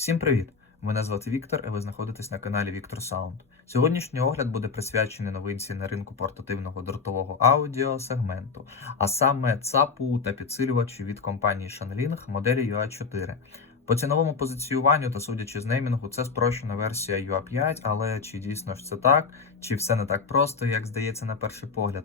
Всім привіт! Мене звати Віктор, і ви знаходитесь на каналі Віктор Саунд. Сьогоднішній огляд буде присвячений новинці на ринку портативного дротового аудіо сегменту, а саме ЦАПу та підсилювачі від компанії Shanling моделі UA4. По ціновому позиціюванню та судячи з неймінгу, це спрощена версія UA5, але чи дійсно ж це так, чи все не так просто, як здається на перший погляд,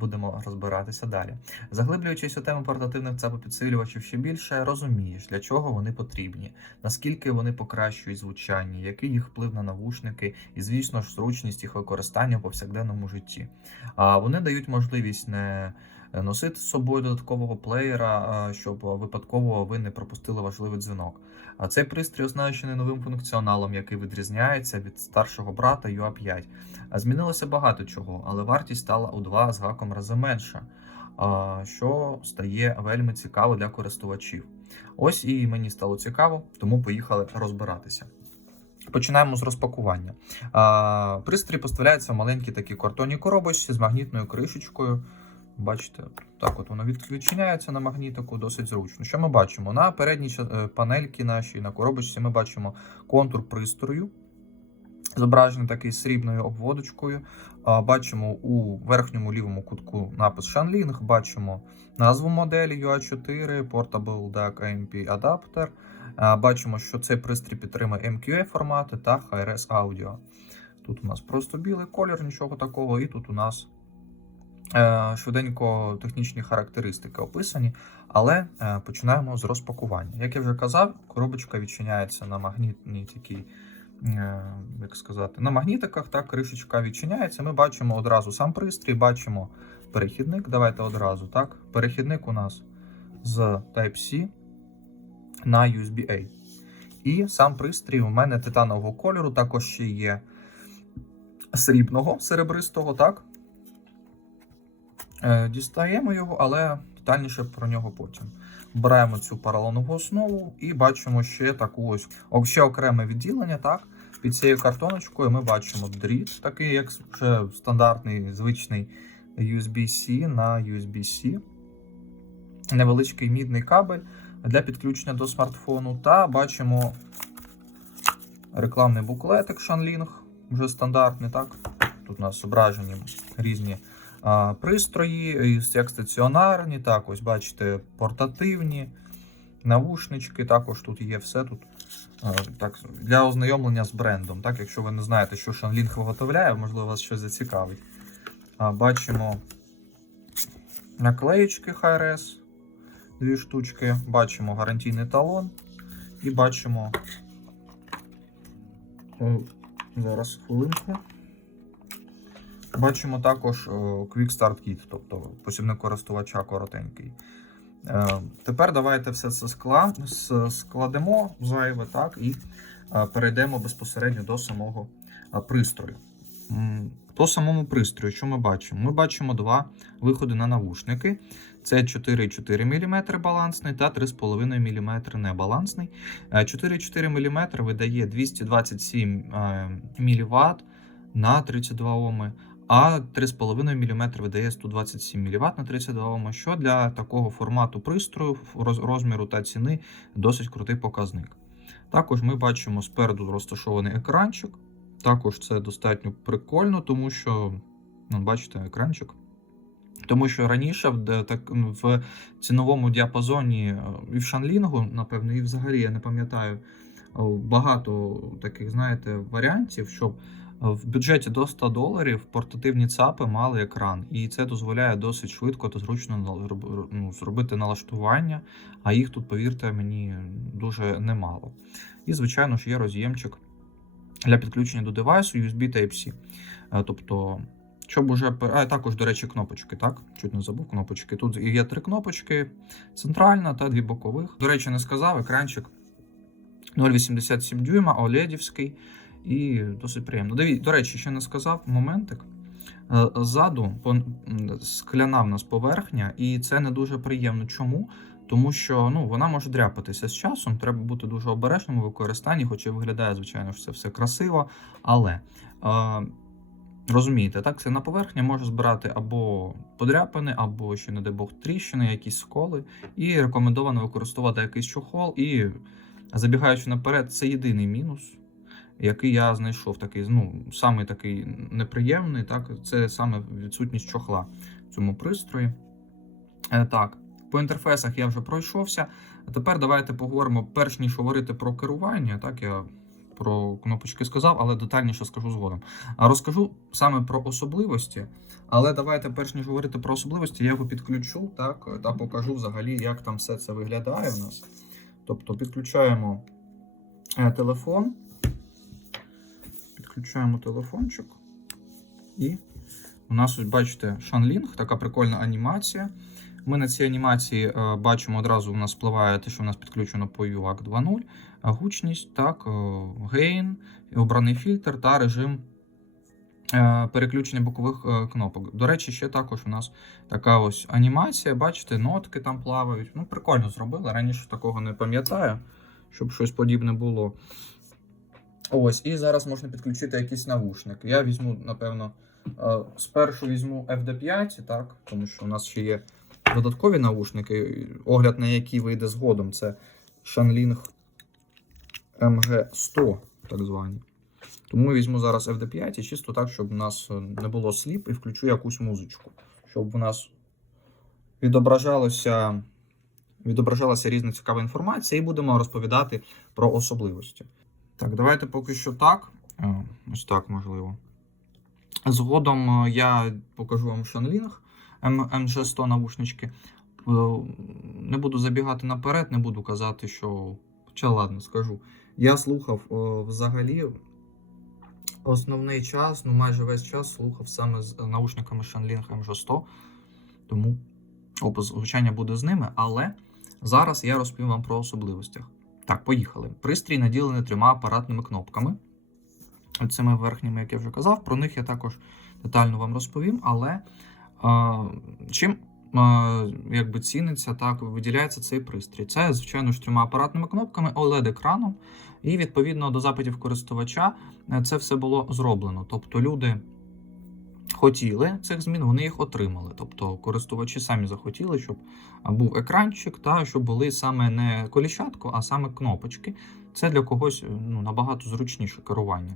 будемо розбиратися далі. Заглиблюючись у тему портативних ЦАПу-підсилювачів ще більше, розумієш, для чого вони потрібні, наскільки вони покращують звучання, який їх вплив на навушники і, звісно ж, зручність їх використання в повсякденному житті. Вони дають можливість не носити з собою додаткового плеєра, щоб випадково ви не пропустили важливий дзвінок. А цей пристрій оснащений новим функціоналом, який відрізняється від старшого брата UA5. А Змінилося багато чого, але вартість стала у два з гаком рази менша, що стає вельми цікаво для користувачів. Ось і мені стало цікаво, тому поїхали розбиратися. Починаємо з розпакування. Пристрій поставляється в маленькій такій картонній коробочці з магнітною кришечкою. Бачите, так от воно від- відчиняється на магнітику, досить зручно. Що ми бачимо? На передній е, панельці нашій, на коробочці, ми бачимо контур пристрою, зображений такий срібною обводочкою. Бачимо у верхньому лівому кутку напис Shanling, бачимо назву моделі UA4, Portable DAC AMP адаптер. Бачимо, що цей пристрій підтримує MQA формати та HRS Audio. Тут у нас просто білий колір, нічого такого, і тут у нас швиденько технічні характеристики описані, але е, починаємо з розпакування. Як я вже казав, коробочка відчиняється на магнітній такій, е, як сказати, на магнітиках, так, кришечка відчиняється. Ми бачимо одразу сам пристрій, бачимо перехідник. Давайте одразу. так. Перехідник у нас з Type-C на USB-A. І сам пристрій у мене титанового кольору, також ще є срібного серебристого, так? Е, Дістаємо його, але детальніше про нього потім. Беремо цю поролонову основу і бачимо ще таку ось ще окреме відділення. Так, під цією картоночкою ми бачимо дріт, такий як вже стандартний звичний USB-C на USB-C. Невеличкий мідний кабель для підключення до смартфону. Та бачимо рекламний буклетик Shanling, вже стандартний. так. Тут у нас зображені різні пристрої, як стаціонарні, так, ось бачите, портативні, навушнички, також тут є все тут. Так, для ознайомлення з брендом. Так, Якщо ви не знаєте, що Shanling виготовляє, можливо, вас щось зацікавить. Бачимо наклеєчки HRS, дві штучки, бачимо гарантійний талон і бачимо. Зараз хвилинку. Бачимо також е, Quick Start Kit, тобто посібник користувача коротенький. Е, Тепер давайте все це складемо зайве, так, і е, перейдемо безпосередньо до самого пристрою. По самому пристрою, що ми бачимо? Ми бачимо два виходи на навушники. Це 4,4 мм балансний та 3,5 мм небалансний. Е, 4,4 мм видає 227 мВт на 32 Ом, а 3,5 мм видає 127 мВт на 32 Ом, що для такого формату пристрою, розміру та ціни досить крутий показник. Також ми бачимо спереду розташований екранчик. Також це достатньо прикольно, тому що, ну, бачите, екранчик. Тому що раніше в, так, ну, в ціновому діапазоні е, і в Шанлінгу, напевно, і взагалі я не пам'ятаю багато таких, знаєте, варіантів, щоб е, в бюджеті до 100 доларів портативні ЦАПи мали екран, і це дозволяє досить швидко та зручно ну, зробити налаштування. А їх тут, повірте мені, дуже немало. І, звичайно ж, є роз'ємчик для підключення до девайсу USB Type-C. Е, Тобто, щоб уже а також, до речі, кнопочки, так? Чуть не забув кнопочки. Тут є три кнопочки: центральна та дві бокових. До речі, не сказав, екранчик 0,87 дюйма, OLED-івський і досить приємно. Диві, до речі, ще не сказав моментик. Е, Ззаду скляна в нас поверхня, і це не дуже приємно. Чому? Тому що ну, вона може дряпатися з часом, треба бути дуже обережним у використанні, хоча виглядає, звичайно, що це все красиво. Але е, розумієте, так, це на поверхня може збирати або подряпини, або ще, не дай Бог, тріщини, якісь сколи. І рекомендовано використовувати якийсь чохол і Забігаючи наперед, це єдиний мінус, який я знайшов такий, ну, саме такий неприємний, так, це саме відсутність чохла в цьому пристрої. Е, Так, по інтерфейсах я вже пройшовся. Тепер давайте поговоримо, перш ніж говорити про керування. Так, я про кнопочки сказав, але детальніше скажу згодом. Розкажу саме про особливості. Але давайте, перш ніж говорити про особливості, я його підключу так, та покажу взагалі, як там все це виглядає у нас. Тобто підключаємо е, телефон, підключаємо телефончик, і у нас, ось, бачите, Shanling, така прикольна анімація. Ми на цій анімації е, бачимо одразу, у нас впливає те, що у нас підключено по UAC 2.0, е, гучність, так, е, гейн, обраний фільтр та режим переключення бокових кнопок. До речі, ще також у нас така ось анімація, бачите, нотки там плавають. Ну, прикольно зробили. Раніше такого не пам'ятаю, щоб щось подібне було. Ось, і зараз можна підключити якісь навушники. Я візьму, напевно, е, спершу візьму FD5, так, тому що у нас ще є додаткові навушники, огляд на які вийде згодом. Це Shanling MG100, так звані. Тому візьму зараз FD5 і чисто так, щоб у нас е, не було сліп, і включу якусь музичку, щоб у нас відображалося, відображалася різна цікава інформація, і будемо розповідати про особливості. Так, давайте поки що так. Е, Ось так можливо. Згодом е, я покажу вам Shanling MG100 навушнички. Е, Не буду забігати наперед, не буду казати, що. Хоча ладно, скажу. Я слухав е, взагалі основний час, ну майже весь час слухав саме з наушниками Shanling MG100, тому опис звучання буде з ними, але зараз я розповім вам про особливостях. Так, поїхали. Пристрій наділений трьома апаратними кнопками. Цими верхніми, як я вже казав, про них я також детально вам розповім, але а, чим а, якби ціниться, так виділяється цей пристрій. Це, звичайно ж, трьома апаратними кнопками, OLED-екраном, і відповідно до запитів користувача е, це все було зроблено. Тобто люди хотіли цих змін, вони їх отримали. Тобто користувачі самі захотіли, щоб був екранчик, та щоб були саме не коліщатко, а саме кнопочки. Це для когось ну, набагато зручніше керування.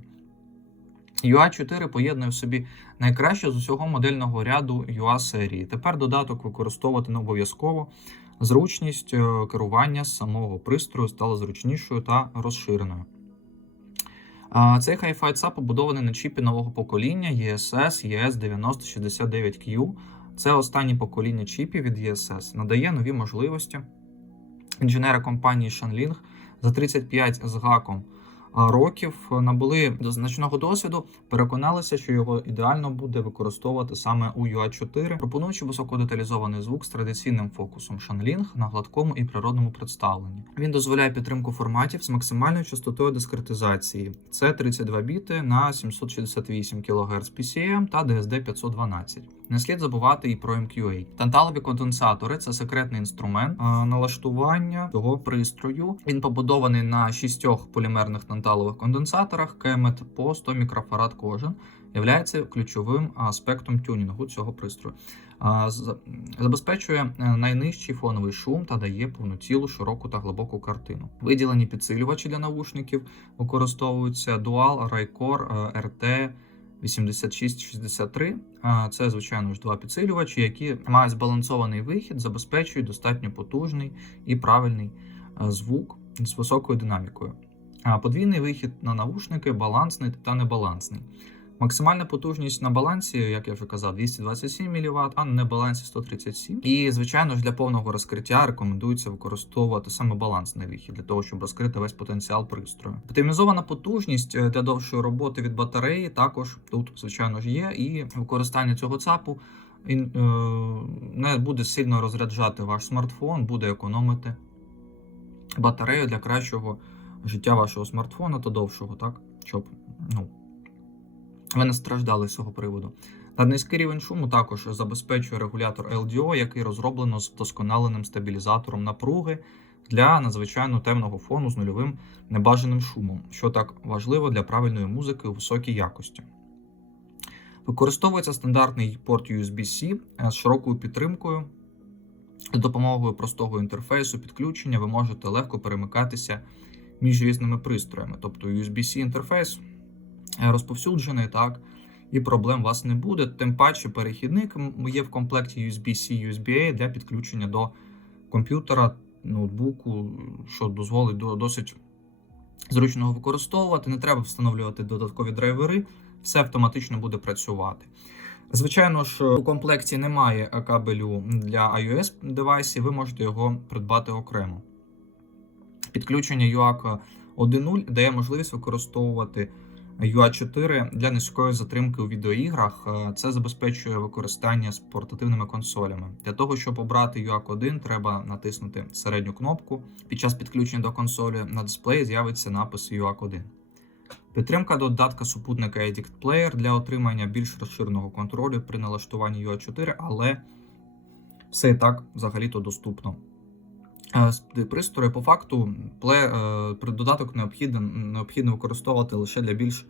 UA 4 поєднує в собі найкраще з усього модельного ряду UA серії. Тепер додаток використовувати не обов'язково. Зручність е, керування самого пристрою стала зручнішою та розширеною. Цей Hi-Fi ЦА побудований на чіпі нового покоління ESS ES9069Q. Це останнє покоління чіпів від ESS. Надає нові можливості. Інженери компанії Shanling за 35 з гаком років набули до значного досвіду, переконалися, що його ідеально буде використовувати саме у UA4, пропонуючи високодеталізований звук з традиційним фокусом Shanling на гладкому і природному представленні. Він дозволяє підтримку форматів з максимальною частотою дискретизації. Це 32 біти на 768 кГц PCM та DSD 512. Не слід забувати і про MQA. Танталові конденсатори це секретний інструмент налаштування цього пристрою. Він побудований на шістьох полімерних танталових конденсаторах КМЕТ по 100 мікрофарад кожен. Являється ключовим аспектом тюнінгу цього пристрою. А, Забезпечує е, найнижчий фоновий шум та дає повноцілу, широку та глибоку картину. Виділені підсилювачі для навушників використовуються Dual, Rycore, е, RT 8663. А, Це, звичайно ж, два підсилювачі, які мають збалансований вихід, забезпечують достатньо потужний і правильний е, звук з високою динамікою. Подвійний вихід на навушники балансний та небалансний. Максимальна потужність на балансі, як я вже казав, 227 мВт, а на небалансі 137. І, звичайно ж, для повного розкриття рекомендується використовувати саме балансний вихід для того, щоб розкрити весь потенціал пристрою. Оптимізована потужність е, для довшої роботи від батареї також тут, звичайно ж, є, і використання цього ЦАПу е, не буде сильно розряджати ваш смартфон, буде економити батарею для кращого життя вашого смартфона та довшого, так? Щоб ну, ви не страждали з цього приводу. Та низький рівень шуму також забезпечує регулятор LDO, який розроблено з вдосконаленим стабілізатором напруги для надзвичайно темного фону з нульовим небажаним шумом, що так важливо для правильної музики у високій якості. Використовується стандартний порт USB-C з широкою підтримкою. З допомогою простого інтерфейсу підключення ви можете легко перемикатися між різними пристроями. Тобто USB-C інтерфейс е, розповсюджений, так, і проблем у вас не буде. Тим паче перехідник є в комплекті USB-C, USB-A для підключення до комп'ютера, ноутбуку, що дозволить досить зручно використовувати. Не треба встановлювати додаткові драйвери, все автоматично буде працювати. Звичайно ж, у комплекті немає кабелю для iOS девайсів, ви можете його придбати окремо. Підключення UAC 1.0 дає можливість використовувати UA 4 для низької затримки у відеоіграх. Е, Це забезпечує використання з портативними консолями. Для того, щоб обрати UAC 1, треба натиснути середню кнопку. Під час підключення до консолі на дисплеї з'явиться напис UAC 1. Підтримка додатка супутника Edict Player для отримання більш розширеного контролю при налаштуванні UA 4, але все і так взагалі-то доступно. Е, Пристрої по факту пле, е, додаток необхідно, необхідно використовувати лише для більш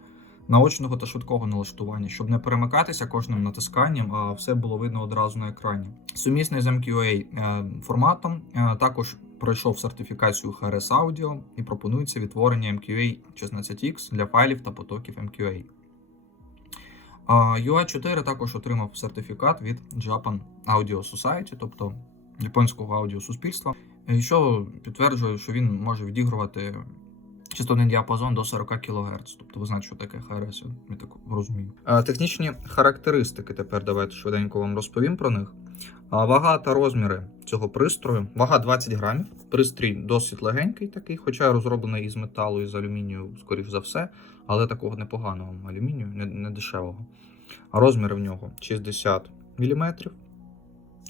наочного та швидкого налаштування, щоб не перемикатися кожним натисканням, а все було видно одразу на екрані. Сумісний з MQA е, форматом також пройшов сертифікацію HRS Audio і пропонується відтворення MQA 16X для файлів та потоків MQA. UA 4 також отримав сертифікат від Japan Audio Society, тобто японського аудіосуспільства, що підтверджує, що він може відігрувати частотний діапазон до 40 кГц. Тобто ви знаєте, що таке ХРС, я так розумію. Технічні характеристики тепер давайте швиденько вам розповім про них. Вага та розміри цього пристрою. Вага 20 грамів. Пристрій досить легенький такий, хоча розроблений із металу і з алюмінію, скоріш за все, але такого непоганого алюмінію, не, не дешевого. А розміри в нього 60 мм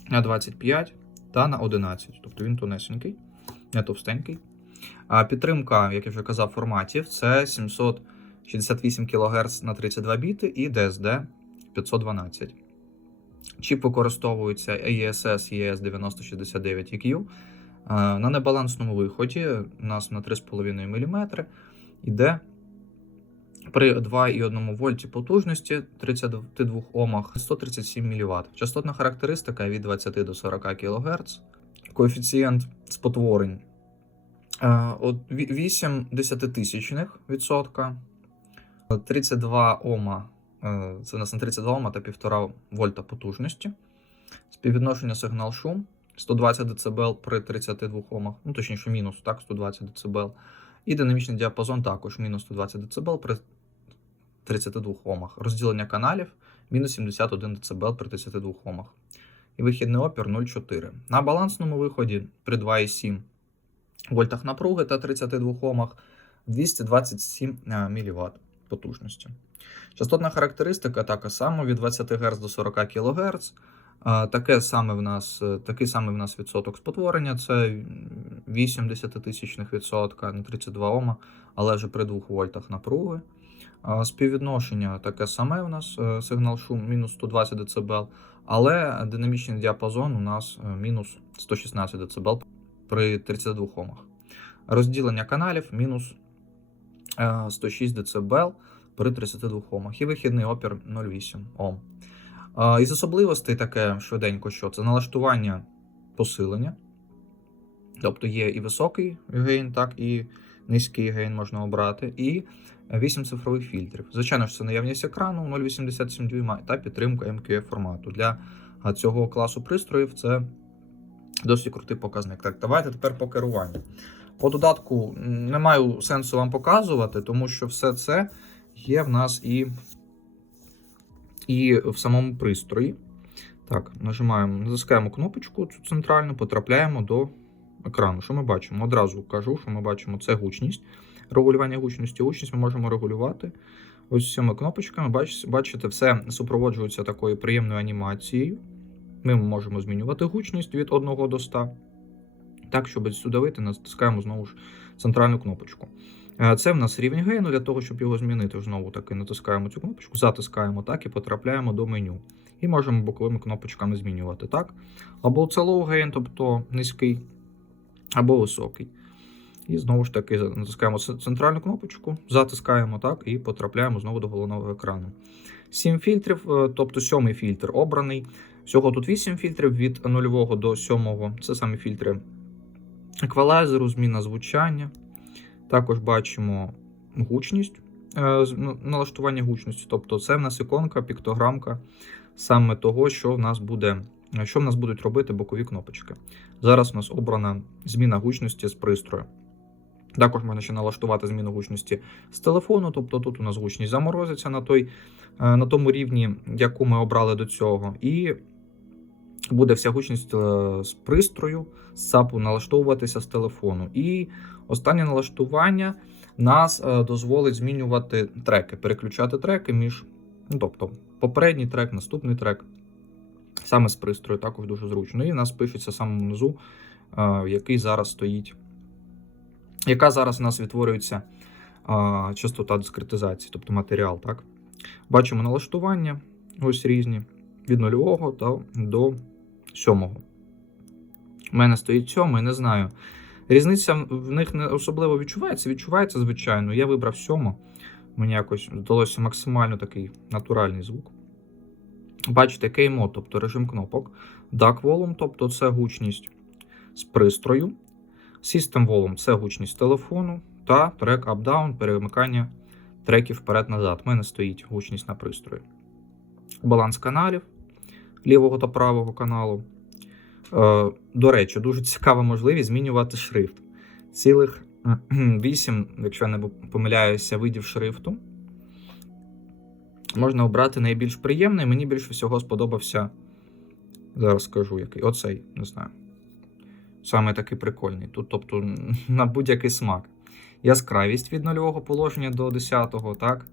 на 25 та на 11, тобто він тонесенький, не товстенький. А підтримка, як я вже казав, форматів це 768 кГц на 32 біти і DSD 512. Чіп використовується AESS ES9069EQ. На небалансному виході у нас на 3,5 мм йде при 2,1 вольті потужності 32 Омах 137 мВт. Частотна характеристика від 20 до 40 кГц. Коефіцієнт спотворень е, от 8 десятитисячних відсотка. 32 Ома. е, Це у нас на 32 Ома та 1,5 вольта потужності. Співвідношення сигнал шум 120 дБ при 32 Омах, ну точніше, мінус так, 120 дБ. І динамічний діапазон також мінус 120 дБ при 32 Омах. Розділення каналів мінус 71 дБ при 32 Омах. І вихідний опір 0,4. На балансному виході при 2,7 вольтах напруги та 32 Омах 227 мВт потужності. Частотна характеристика така сама від 20 Гц до 40 кГц. Таке саме в нас, е, такий самий в нас відсоток спотворення це 8 десятитисячних відсотка на 32 Ома, але вже при 2 вольтах напруги. Співвідношення таке саме у нас е, сигнал шум мінус 120 дБ, але динамічний діапазон у нас е, мінус 116 дБ при 32 Омах. Розділення каналів мінус е, 106 дБ при 32 Омах і вихідний опір 0,8 Ом. Із особливостей таке швиденько, що це налаштування посилення. Тобто є і високий гейн, так, і низький гейн можна обрати, і 8 цифрових фільтрів. Звичайно ж, це наявність екрану 0,87 дюйма та підтримка MQF формату. Для цього класу пристроїв це досить крутий показник. Так, давайте тепер по керуванню. По додатку не маю сенсу вам показувати, тому що все це є в нас і і в самому пристрої. Так, нажимаємо, натискаємо кнопочку цю центральну, потрапляємо до екрану. Що ми бачимо? Одразу кажу, що ми бачимо це гучність. Регулювання гучності. Гучність ми можемо регулювати. Ось цими кнопочками. Бачите, все супроводжується такою приємною анімацією. Ми можемо змінювати гучність від 1 до 100. Так, щоб сюди вийти, натискаємо знову ж центральну кнопочку. Е, Це в нас рівень гейну. Для того, щоб його змінити, знову таки натискаємо цю кнопочку, затискаємо так і потрапляємо до меню. І можемо боковими кнопочками змінювати так. Або це low gain, тобто низький, або високий. І знову ж таки натискаємо центральну кнопочку, затискаємо так і потрапляємо знову до головного екрану. Сім фільтрів, е, тобто сьомий фільтр обраний. Всього тут 8 фільтрів від 0 до 7. Це саме фільтри еквалайзеру, зміна звучання. Також бачимо гучність, е, ну, налаштування гучності. Тобто, це в нас іконка, піктограмка саме того, що в нас буде, що в нас будуть робити бокові кнопочки. Зараз у нас обрана зміна гучності з пристрою. Також можна ще налаштувати зміну гучності з телефону, тобто тут у нас гучність заморозиться на, той, е, на тому рівні, яку ми обрали до цього, і буде вся гучність е, з пристрою, з САПу налаштовуватися з телефону. І останнє налаштування нас е, дозволить змінювати треки, переключати треки між, ну, тобто, попередній трек, наступний трек. Саме з пристрою також дуже зручно. І в нас пишеться саме внизу, е, який зараз стоїть яка зараз у нас відтворюється частота дискретизації, тобто матеріал. Так? Бачимо налаштування, ось різні, від нульового до сьомого. У мене стоїть сьомий, не знаю. Різниця в них не особливо відчувається. Відчувається, звичайно. Я вибрав сьому. Мені якось вдалося максимально такий натуральний звук. Бачите, K-Mode, тобто режим кнопок. Duck Volume, тобто це гучність з пристрою. System Volume – це гучність телефону та трек up-down, перемикання треків вперед-назад. У мене стоїть гучність на пристрої. Баланс каналів лівого та правого каналу. Е, До речі, дуже цікава можливість змінювати шрифт. Цілих 8, якщо я не помиляюся, видів шрифту. Можна обрати найбільш приємний. Мені більше всього сподобався. Зараз скажу який. Оцей, не знаю. Саме такий прикольний. Тут, тобто, на будь-який смак. Яскравість від нульового положення до 10-го, так?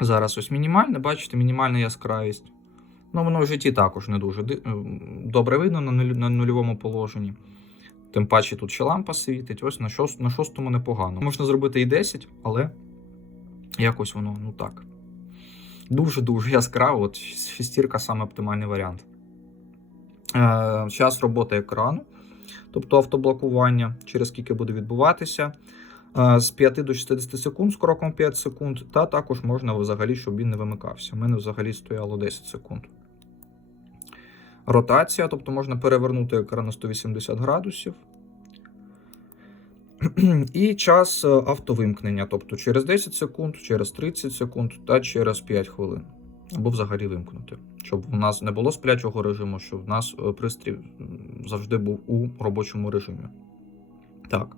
Зараз ось мінімальне, бачите, мінімальна яскравість. Ну, воно в житті також не дуже е, добре видно на, нульовому положенні. Тим паче тут ще лампа світить, ось на, шост, на шостому непогано. Можна зробити і 10, але якось воно, ну так. Дуже-дуже яскраво. От шестірка саме оптимальний варіант. Е, час роботи екрану, тобто автоблокування, через скільки буде відбуватися. е, З 5 до 60 секунд з кроком 5 секунд, та також можна взагалі, щоб він не вимикався. У мене взагалі стояло 10 секунд. Ротація, тобто можна перевернути екран на 180 градусів. І час е, автовимкнення, тобто через 10 секунд, через 30 секунд та через 5 хвилин. Або взагалі вимкнути. Щоб у нас не було сплячого режиму, щоб в нас е, пристрій завжди був у робочому режимі. Так,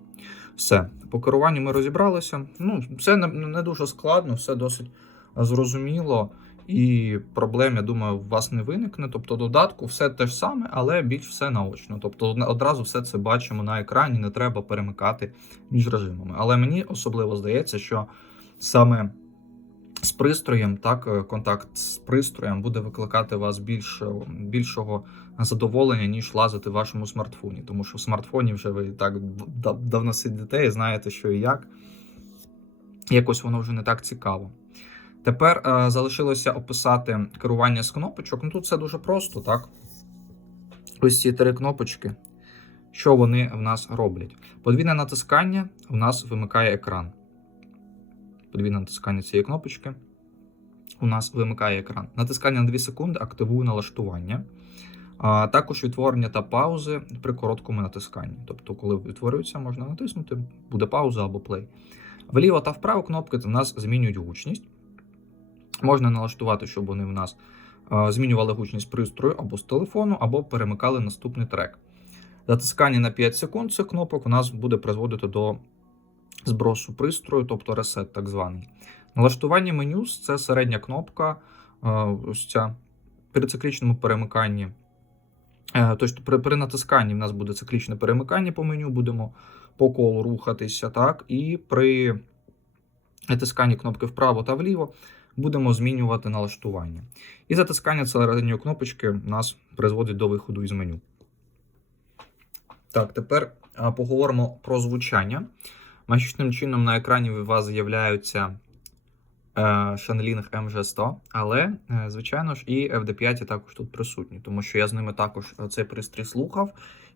все. По керуванню ми розібралися. Ну, все не, не дуже складно, все досить зрозуміло. І проблем, я думаю, у вас не виникне. Тобто, додатку все те ж саме, але більш все наочно. Тобто, одразу все це бачимо на екрані, не треба перемикати між режимами. Але мені особливо здається, що саме з пристроєм, так, е, контакт з пристроєм буде викликати вас більше, більшого задоволення, ніж лазити в вашому смартфоні. Тому що в смартфоні вже ви так давно сидите і знаєте, що і як. Якось воно вже не так цікаво. Тепер е, залишилося описати керування з кнопочок. Ну тут все дуже просто, так? Ось ці три кнопочки. Що вони в нас роблять? Подвійне натискання у нас вимикає екран. Подвійне натискання цієї кнопочки у нас вимикає екран. Натискання на 2 секунди активує налаштування. А також відтворення та паузи при короткому натисканні. Тобто, коли відтворюється, можна натиснути, буде пауза або плей. Вліво та вправо кнопки в нас змінюють гучність. Можна налаштувати, щоб вони в нас е, змінювали гучність пристрою або з телефону, або перемикали наступний трек. Затискання на 5 секунд цих кнопок у нас буде призводити до збросу пристрою, тобто ресет так званий. Налаштування меню це середня кнопка, е, ось ця при циклічному перемиканні. Е, Тобто при, при натисканні в нас буде циклічне перемикання по меню, будемо по колу рухатися, так, і при натисканні кнопки вправо та вліво будемо змінювати налаштування. І затискання середньої кнопочки нас призводить до виходу із меню. Так, тепер поговоримо про звучання. Магічним чином на екрані у вас з'являються е, Shanling MG100, але, е, звичайно ж, і FD5 також тут присутні, тому що я з ними також е, цей пристрій слухав.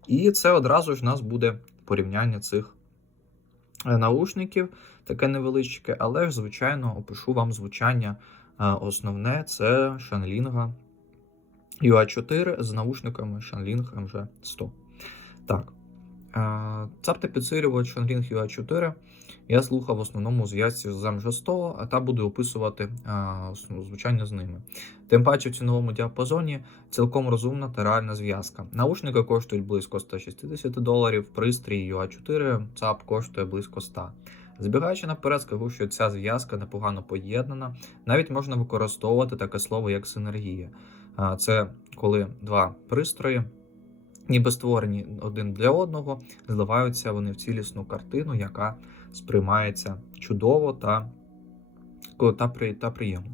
І це одразу ж у нас буде порівняння цих наушників, таке невеличке, але ж, звичайно, опишу вам звучання. Е, Основне це Shanling UA4 з наушниками Shanling MG100. Так. Е, Цапте підсилювач Shanling UA4 я слухав в основному зв'язці з MG100, а та буду описувати основ- звучання з ними. Тим паче в ціновому діапазоні цілком розумна та реальна зв'язка. Наушники коштують близько 160 доларів, пристрій UA4 ЦАП коштує близько 100. Збігаючи наперед, скажу, що ця зв'язка непогано поєднана. Навіть можна використовувати таке слово як синергія. А, Це коли два пристрої, ніби створені один для одного, зливаються вони в цілісну картину, яка сприймається чудово та, та, та приємно.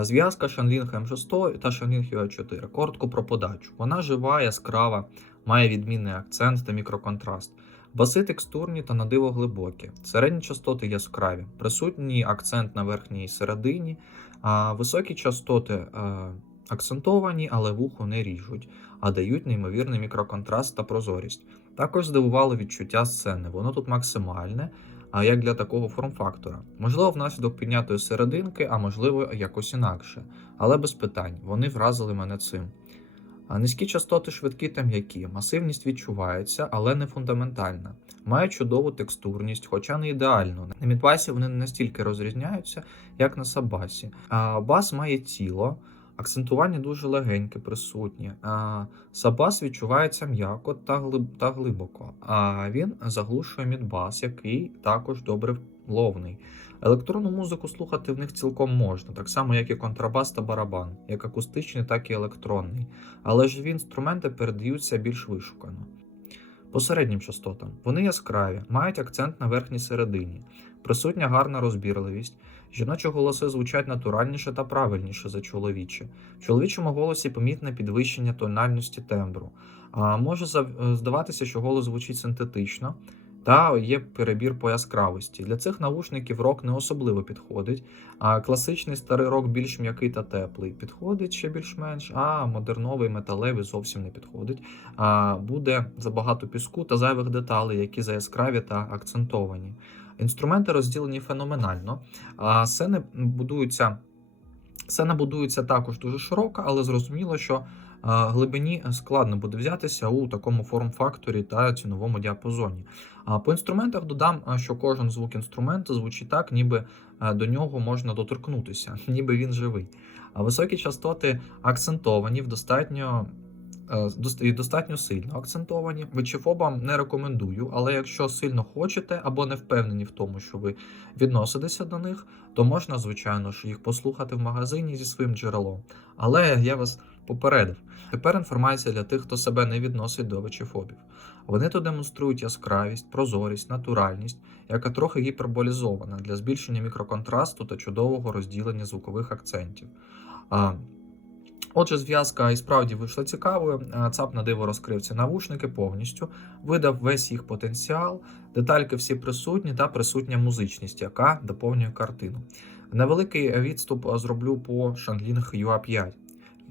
Зв'язка Shanling M600 та Shanling UA4. Коротко про подачу. Вона жива, яскрава, має відмінний акцент та мікроконтраст. Баси текстурні та на диво глибокі. Середні частоти яскраві. Присутній акцент на верхній середині, а високі частоти акцентовані, але вухо не ріжуть, а дають неймовірний мікроконтраст та прозорість. Також здивувало відчуття сцени. Воно тут максимальне, а як для такого форм-фактора. Можливо, внаслідок піднятої серединки, а можливо, якось інакше. Але без питань, вони вразили мене цим. А Низькі частоти швидкі та м'які, масивність відчувається, але не фундаментальна. Мають чудову текстурність, хоча не ідеальну. На мідбасі вони не настільки розрізняються, як на сабасі. А бас має тіло, акцентування дуже легеньке, присутнє. Сабас відчувається м'яко та, глиб... та глибоко. А він заглушує мідбас, який також добре ловний. Електронну музику слухати в них цілком можна, так само як і контрабас та барабан, як акустичний, так і електронний. Але живі інструменти передаються більш вишукано. По середнім частотам вони яскраві, мають акцент на верхній середині, присутня гарна розбірливість. Жіночі голоси звучать натуральніше та правильніше за чоловічі. В чоловічому голосі помітне підвищення тональності тембру. А може зав- здаватися, що голос звучить синтетично, та є перебір по яскравості. Для цих навушників рок не особливо підходить, а класичний старий рок більш м'який та теплий. Підходить ще більш-менш, а модерновий металевий зовсім не підходить. А буде забагато піску та зайвих деталей, які заяскраві та акцентовані. Інструменти розділені феноменально, а сцени будуються. Сцена будується також дуже широка, але зрозуміло, що глибині складно буде взятися у такому форм-факторі та ціновому діапазоні. По інструментах додам, що кожен звук інструменту звучить так, ніби е, до нього можна доторкнутися, ніби він живий. А високі частоти акцентовані в достатньо. е, достатньо сильно акцентовані. Вичефобам не рекомендую, але якщо сильно хочете або не впевнені в тому, що ви відноситеся до них, то можна, звичайно ж, їх послухати в магазині зі своїм джерелом. Але я вас попередив. Тепер інформація для тих, хто себе не відносить до вичефобів. Вони то демонструють яскравість, прозорість, натуральність, яка трохи гіперболізована для збільшення мікроконтрасту та чудового розділення звукових акцентів. Отже, зв'язка і справді вийшла цікавою. ЦАП на диво розкрив ці навушники повністю, видав весь їх потенціал, детальки всі присутні та присутня музичність, яка доповнює картину. Невеликий відступ зроблю по Shanling UA5.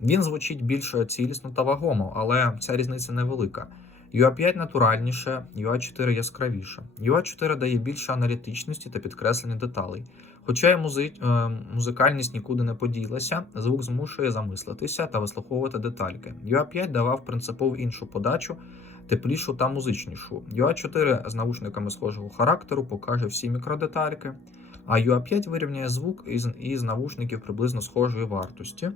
Він звучить більш цілісно та вагомо, але ця різниця невелика. UA5 натуральніше, UA4 яскравіше. UA4 дає більше аналітичності та підкреслення деталей. Хоча і музи... е, музикальність нікуди не поділася, звук змушує замислитися та вислуховувати детальки. UA5 давав принципово іншу подачу, теплішу та музичнішу. UA4 з наушниками схожого характеру покаже всі мікродетальки, а UA5 вирівняє звук із, із навушників приблизно схожої вартості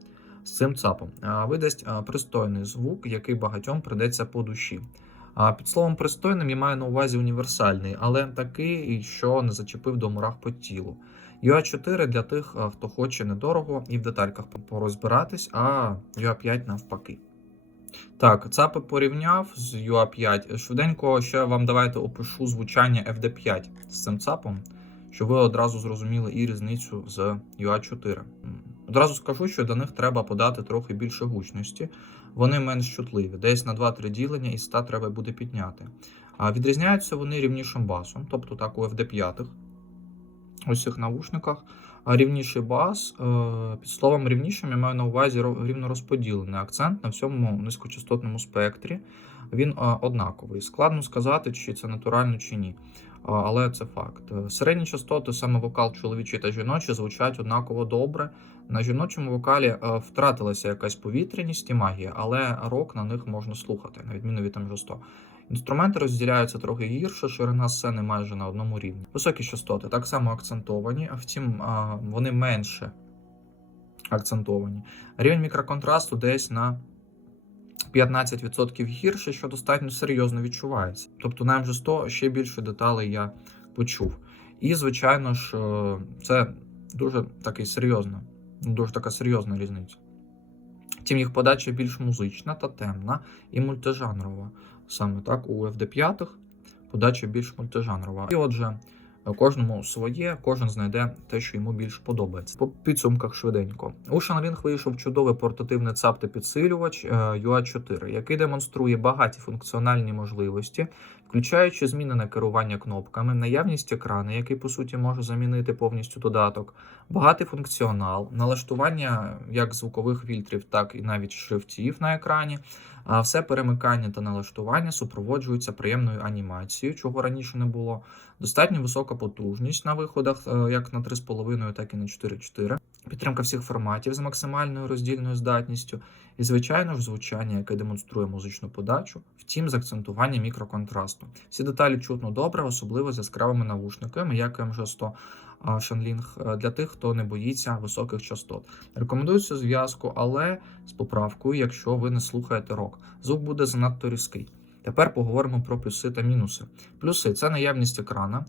з цим ЦАПом. Видасть пристойний звук, який багатьом придеться по душі. А під словом пристойним я маю на увазі універсальний, але такий, що не зачепив до мурах по тілу. UA4 для тих, хто хоче недорого і в детальках порозбиратись, а UA5 навпаки. Так, ЦАПи порівняв з UA5. Швиденько ще вам давайте опишу звучання FD5 з цим ЦАПом, щоб ви одразу зрозуміли і різницю з UA4. М, Одразу скажу, що до них треба подати трохи більше гучності. Вони менш чутливі, десь на 2-3 ділення із 100 треба буде підняти. А відрізняються вони рівнішим басом, тобто так у FD5. Ось цих навушниках. А рівніший бас, е, під словом рівнішим, я маю на увазі ро- рівнорозподілений акцент на всьому низькочастотному спектрі. Він е, однаковий. Складно сказати, чи це натурально, чи ні. Але це факт. Е, Середні частоти, саме вокал чоловічий та жіночий, звучать однаково добре. На жіночому вокалі е, втратилася якась повітряність і магія, але рок на них можна слухати, на відміну від МЖ100. Інструменти розділяються трохи гірше, ширина сцени майже на одному рівні. Високі частоти так само акцентовані, а втім, вони менше акцентовані. Рівень мікроконтрасту десь на 15% гірше, що достатньо серйозно відчувається. Тобто на MG100 ще більше деталей я почув. І, звичайно ж, е, це дуже такий серйозна, дуже така серйозна різниця. Втім, їх подача більш музична та темна і мультижанрова. Саме так, у FD5 подача більш мультижанрова. І отже, кожному своє, кожен знайде те, що йому більш подобається. По підсумках швиденько. У Shanling вийшов чудовий портативний ЦАП та підсилювач е, UA4, який демонструє багаті функціональні можливості, включаючи змінене керування кнопками, наявність екрану, який по суті може замінити повністю додаток, багатий функціонал, налаштування як звукових фільтрів, так і навіть шрифтів на екрані. А все перемикання та налаштування супроводжуються приємною анімацією, чого раніше не було. Достатньо висока потужність на виходах, е, як на 3,5, так і на 4,4. Підтримка всіх форматів з максимальною роздільною здатністю. І, звичайно ж, звучання, яке демонструє музичну подачу, втім, з акцентуванням мікроконтрасту. Всі деталі чутно добре, особливо з яскравими навушниками, як MG100 Shanling, е, для тих, хто не боїться високих частот. Рекомендую цю зв'язку, але з поправкою, якщо ви не слухаєте рок. Звук буде занадто різкий. Тепер поговоримо про плюси та мінуси. Плюси це наявність екрана,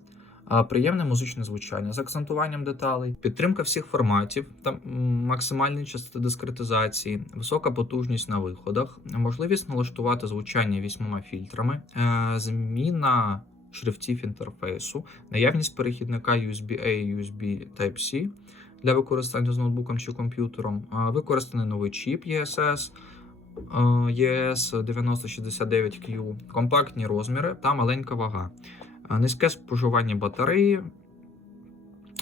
приємне музичне звучання з акцентуванням деталей, підтримка всіх форматів та максимальні частоти дискретизації, висока потужність на виходах, можливість налаштувати звучання вісьмома фільтрами, е, зміна шрифтів інтерфейсу, наявність перехідника USB-A і USB Type-C для використання з ноутбуком чи комп'ютером, використаний новий чіп ESS. ЄС 9069Q, компактні розміри та маленька вага, низьке споживання батареї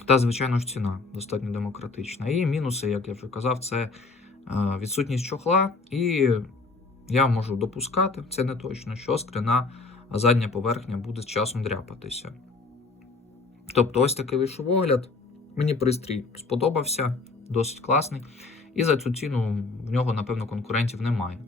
та, звичайно ж, ціна достатньо демократична. І мінуси, як я вже казав, це відсутність чохла, і я можу допускати, це не точно, що скрина задня поверхня буде з часом дряпатися. Тобто, ось такий вийшов огляд. Мені пристрій сподобався, досить класний. І за цю ціну в нього, напевно, конкурентів немає.